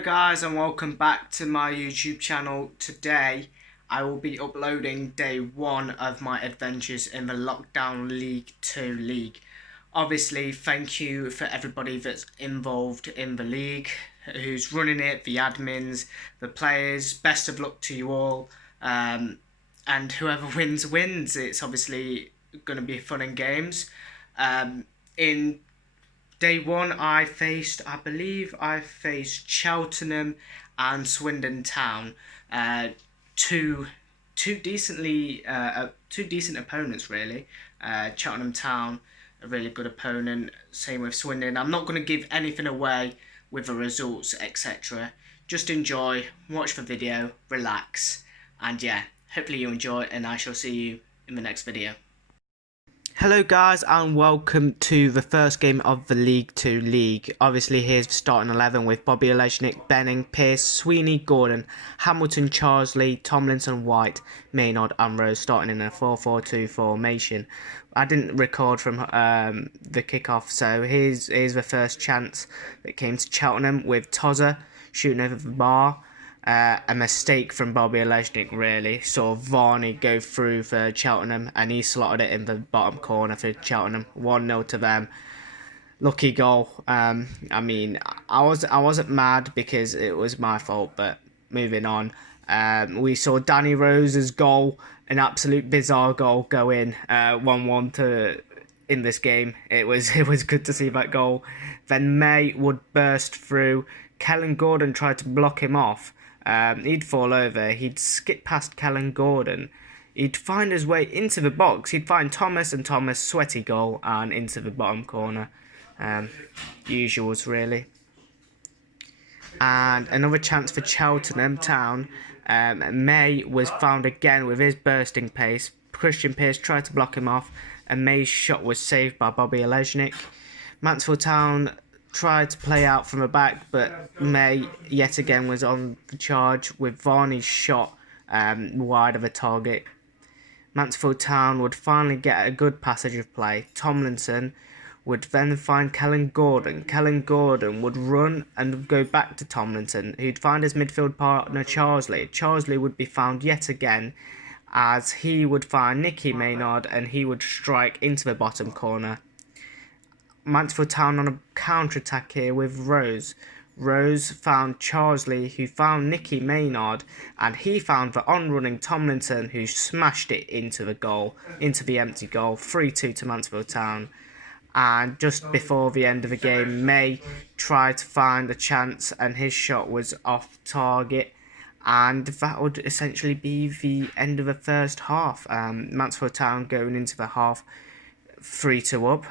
Hello guys and welcome back to my YouTube channel. Today I will be uploading day 1 of my adventures in the Lockdown League 2 league. Obviously thank you for everybody that's involved in the league, who's running it, the admins, the players. Best of luck to you all, and whoever wins wins. It's obviously going to be fun and games. In Day 1, I believe I faced Cheltenham and Swindon Town, two decent opponents really. Cheltenham Town, a really good opponent. Same with Swindon. I'm not going to give anything away with the results, etc. Just enjoy, watch the video, relax, and yeah, hopefully you enjoy, and I shall see you in the next video. Hello guys and welcome to the first game of the League 2 league. Obviously here's the starting 11 with Bobby Olejnik, Benning, Pearce, Sweeney, Gordon, Hamilton, Charsley, Tomlinson, White, Maynard and Rose starting in a 4-4-2 formation. I didn't record from the kickoff, so here's the first chance that came to Cheltenham with Tozza shooting over the bar. A mistake from Bobby Olejnik really. Saw Varney go through for Cheltenham and he slotted it in the bottom corner for Cheltenham. 1-0 to them. Lucky goal. I mean, I wasn't mad because it was my fault, but moving on. We saw Danny Rose's goal, an absolute bizarre goal, go in 1-1 in this game. It was good to see that goal. Then May would burst through. Kellen Gordon tried to block him off. He'd fall over, he'd skip past Kellen Gordon, he'd find his way into the box, he'd find Thomas, and Thomas, sweaty goal, and into the bottom corner. Usuals really. And another chance for Cheltenham Town. May was found again with his bursting pace. Christian Pearce tried to block him off, and May's shot was saved by Bobby Olejnik. Mansfield Town tried to play out from the back, but May yet again was on the charge with Varney's shot wide of a target. Mansfield Town would finally get a good passage of play. Tomlinson would then find Kellen Gordon. Kellen Gordon would run and go back to Tomlinson, who'd find his midfield partner Charsley. Charsley would be found yet again as he would find Nicky Maynard and he would strike into the bottom corner. Mansfield Town on a counter-attack here with Rose. Rose found Charsley, who found Nicky Maynard, and he found the on-running Tomlinson, who smashed it into the goal, into the empty goal. 3-2 to Mansfield Town. And just before the end of the game, May tried to find a chance, and his shot was off target. And that would essentially be the end of the first half. Mansfield Town going into the half 3-2 up.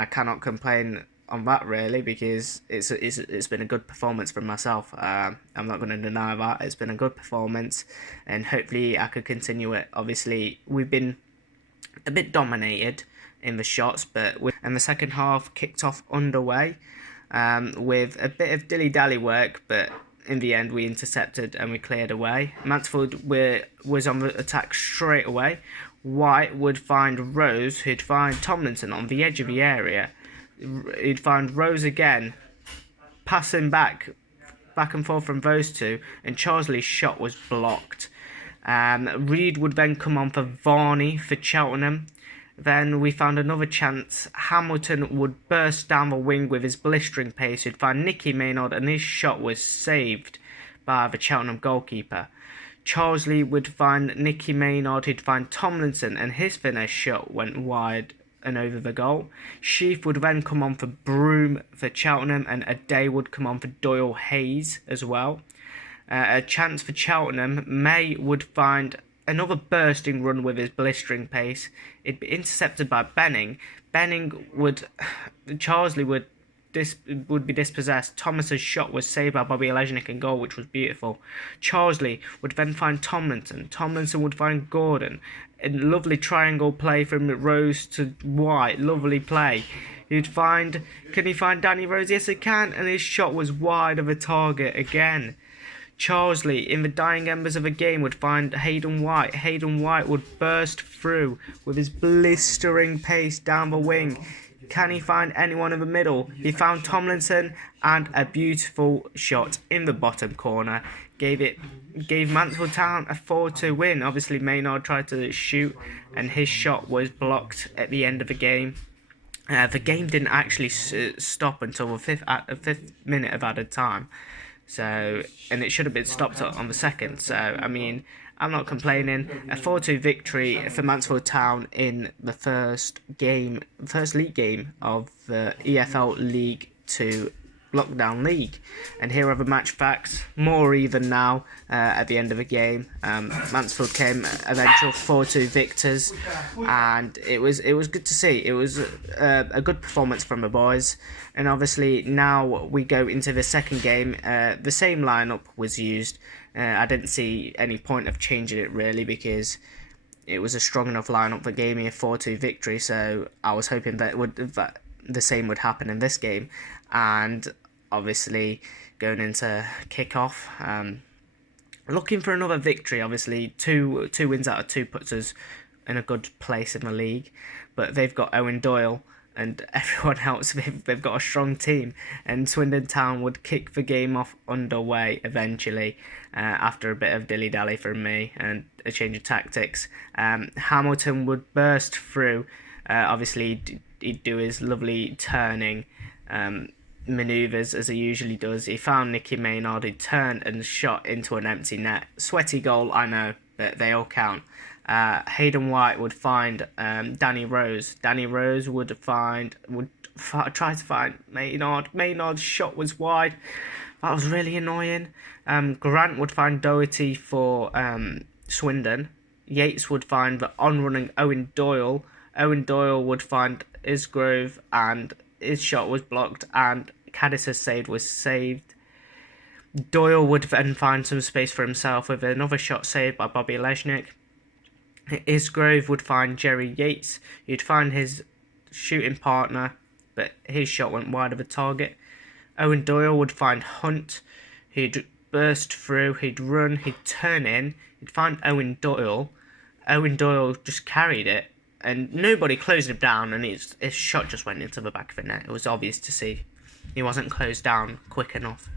I cannot complain on that really, because it's been a good performance from myself. I'm not going to deny that. It's been a good performance and hopefully I could continue it. Obviously we've been a bit dominated in the shots, and the second half kicked off underway with a bit of dilly-dally work, but in the end we intercepted and we cleared away. Mansfield was on the attack straight away. White would find Rose, who'd find Tomlinson on the edge of the area. He'd find Rose again, passing back and forth from those two, and Charsley's shot was blocked. Reed would then come on for Varney for Cheltenham. Then we found another chance. Hamilton would burst down the wing with his blistering pace. He'd find Nicky Maynard, and his shot was saved by the Cheltenham goalkeeper. Charsley would find Nicky Maynard, he'd find Tomlinson, and his finish shot went wide and over the goal. Sheaf would then come on for Broom for Cheltenham, and a day would come on for Doyle Hayes as well. A chance for Cheltenham. May would find another bursting run with his blistering pace. It'd be intercepted by Benning. Charsley would be dispossessed. Thomas's shot was saved by Bobby Olejnik in goal, which was beautiful. Charsley would then find Tomlinson. Tomlinson would find Gordon. A lovely triangle play from Rose to White. Lovely play. Can he find Danny Rose? Yes, he can. And his shot was wide of a target again. Charsley, in the dying embers of a game, would find Hayden White. Hayden White would burst through with his blistering pace down the wing. Can he find anyone in the middle? He found Tomlinson, and a beautiful shot in the bottom corner gave Mansfield Town a 4-2 win. Obviously, Maynard tried to shoot, and his shot was blocked at the end of the game. The game didn't actually stop until the fifth minute of added time. So, and it should have been stopped on the second. So, I mean, I'm not complaining. A 4-2 victory for Mansfield Town in the first league game of the EFL League 2 Lockdown League. And here are the match facts. More even now at the end of the game. Mansfield came eventual 4-2 victors, and it was good to see. It was a good performance from the boys. And obviously now we go into the second game. The same lineup was used. I didn't see any point of changing it really, because it was a strong enough lineup that gave me a 4-2 victory. So I was hoping that the same would happen in this game. And obviously going into kick-off, looking for another victory. Obviously two wins out of 2 puts us in a good place in the league, but they've got Owen Doyle and everyone else. They've got a strong team, and Swindon Town would kick the game off underway eventually after a bit of dilly-dally from me and a change of tactics. Hamilton would burst through. Obviously he'd do his lovely turning manoeuvres as he usually does. He found Nicky Maynard, he turned and shot into an empty net. Sweaty goal, I know, but they all count. Hayden White would find Danny Rose. Danny Rose would try to find Maynard. Maynard's shot was wide. That was really annoying. Grant would find Doherty for Swindon. Yates would find the on-running Owen Doyle. Owen Doyle would find Isgrove, and his shot was blocked, and Caddis's save was saved. Doyle would then find some space for himself with another shot saved by Bobby Leshnik. Isgrove would find Jerry Yates. He'd find his shooting partner, but his shot went wide of the target. Owen Doyle would find Hunt. He'd burst through, he'd run, he'd turn in, he'd find Owen Doyle. Owen Doyle just carried it, and nobody closed him down, and his shot just went into the back of the net. It was obvious to see he wasn't closed down quick enough.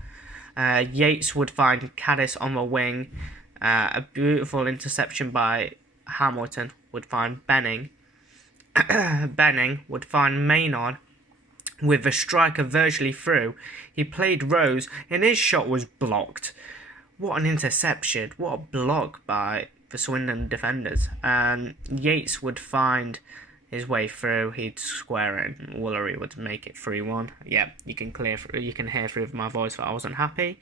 Yates would find Caddis on the wing. A beautiful interception by Hamilton would find Benning. Benning would find Maynard with the striker virtually through. He played Rose, and his shot was blocked. What an interception. What a block by the Swindon defenders. Yates would find his way through. He'd square it, and Woolery would make it 3-1. Yeah, you can hear through my voice that I wasn't happy.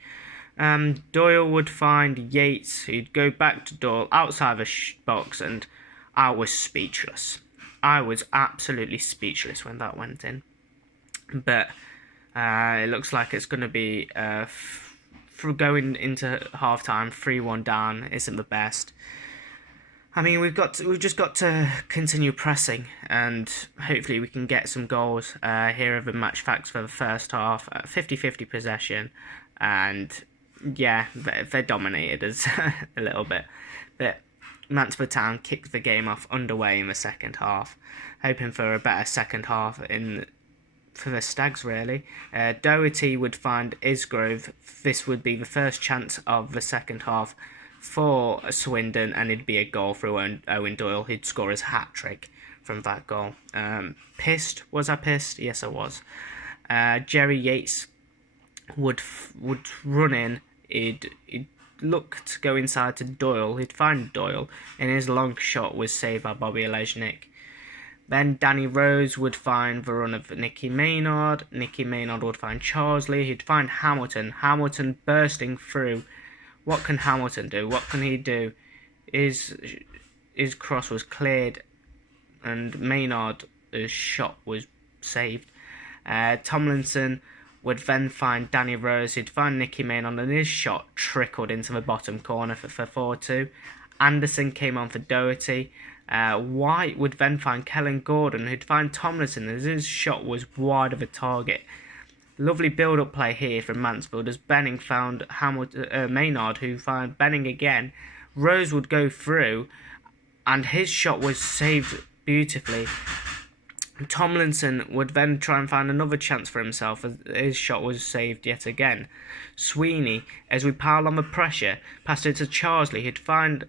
Doyle would find Yates. He'd go back to Doyle outside the box, and I was speechless. I was absolutely speechless when that went in. But it looks like it's going to be for going into half-time, 3-1 down isn't the best. I mean, we've just got to continue pressing, and hopefully we can get some goals. Here are the match facts for the first half: 50-50 possession, and yeah, they dominated us a little bit. But Mansfield Town kicked the game off underway in the second half, hoping for a better second half for the Stags, really. Doherty would find Isgrove. This would be the first chance of the second half for Swindon, and it'd be a goal through Owen Doyle. He'd score his hat-trick from that goal. Pissed? Was I pissed? Yes, I was. Jerry Yates would run in. He'd look to go inside to Doyle. He'd find Doyle, and his long shot was saved by Bobby Leshnik. Then Danny Rose would find the run of Nicky Maynard. Nicky Maynard would find Charlesley. He'd find Hamilton. Hamilton bursting through. What can Hamilton do? What can he do? His cross was cleared, and Maynard's shot was saved. Tomlinson would then find Danny Rose. He'd find Nicky Maynard, and his shot trickled into the bottom corner for 4-2. Anderson came on for Doherty. White would then find Kellen Gordon, who'd find Tomlinson, as his shot was wide of a target. Lovely build-up play here from Mansfield as Benning found Maynard, who found Benning again. Rose would go through, and his shot was saved beautifully. Tomlinson would then try and find another chance for himself as his shot was saved yet again. Sweeney, as we piled on the pressure, passed it to Charsley, who'd find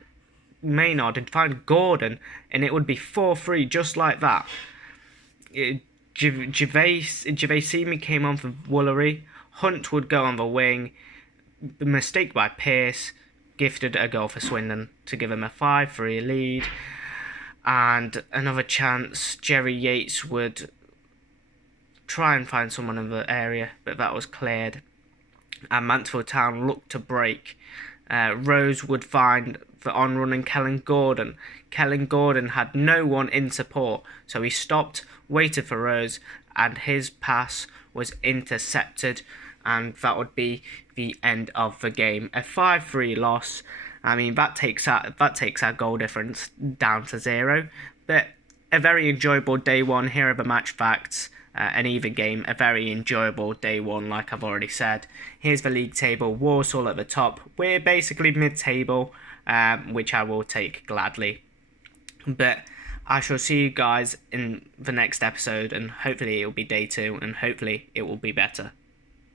Maynard, he'd find Gordon, and it would be 4-3 just like that. Gervaisimi came on for Woolery. Hunt would go on the wing. The mistake by Pearce gifted a goal for Swindon to give him a 5-3 lead. And another chance, Jerry Yates would try and find someone in the area, but that was cleared. And Mansfield Town looked to break. Rose would find the on-running Kellen Gordon. Kellen Gordon had no one in support, so he stopped, waited for Rose, and his pass was intercepted, and that would be the end of the game. A 5-3 loss. I mean, that takes our goal difference down to 0. But a very enjoyable day one. Here are the match facts. An even game, a very enjoyable day one, like I've already said. Here's the league table. Walsall at the top. We're basically mid-table, which I will take gladly. But I shall see you guys in the next episode, and hopefully it will be day 2, and hopefully it will be better.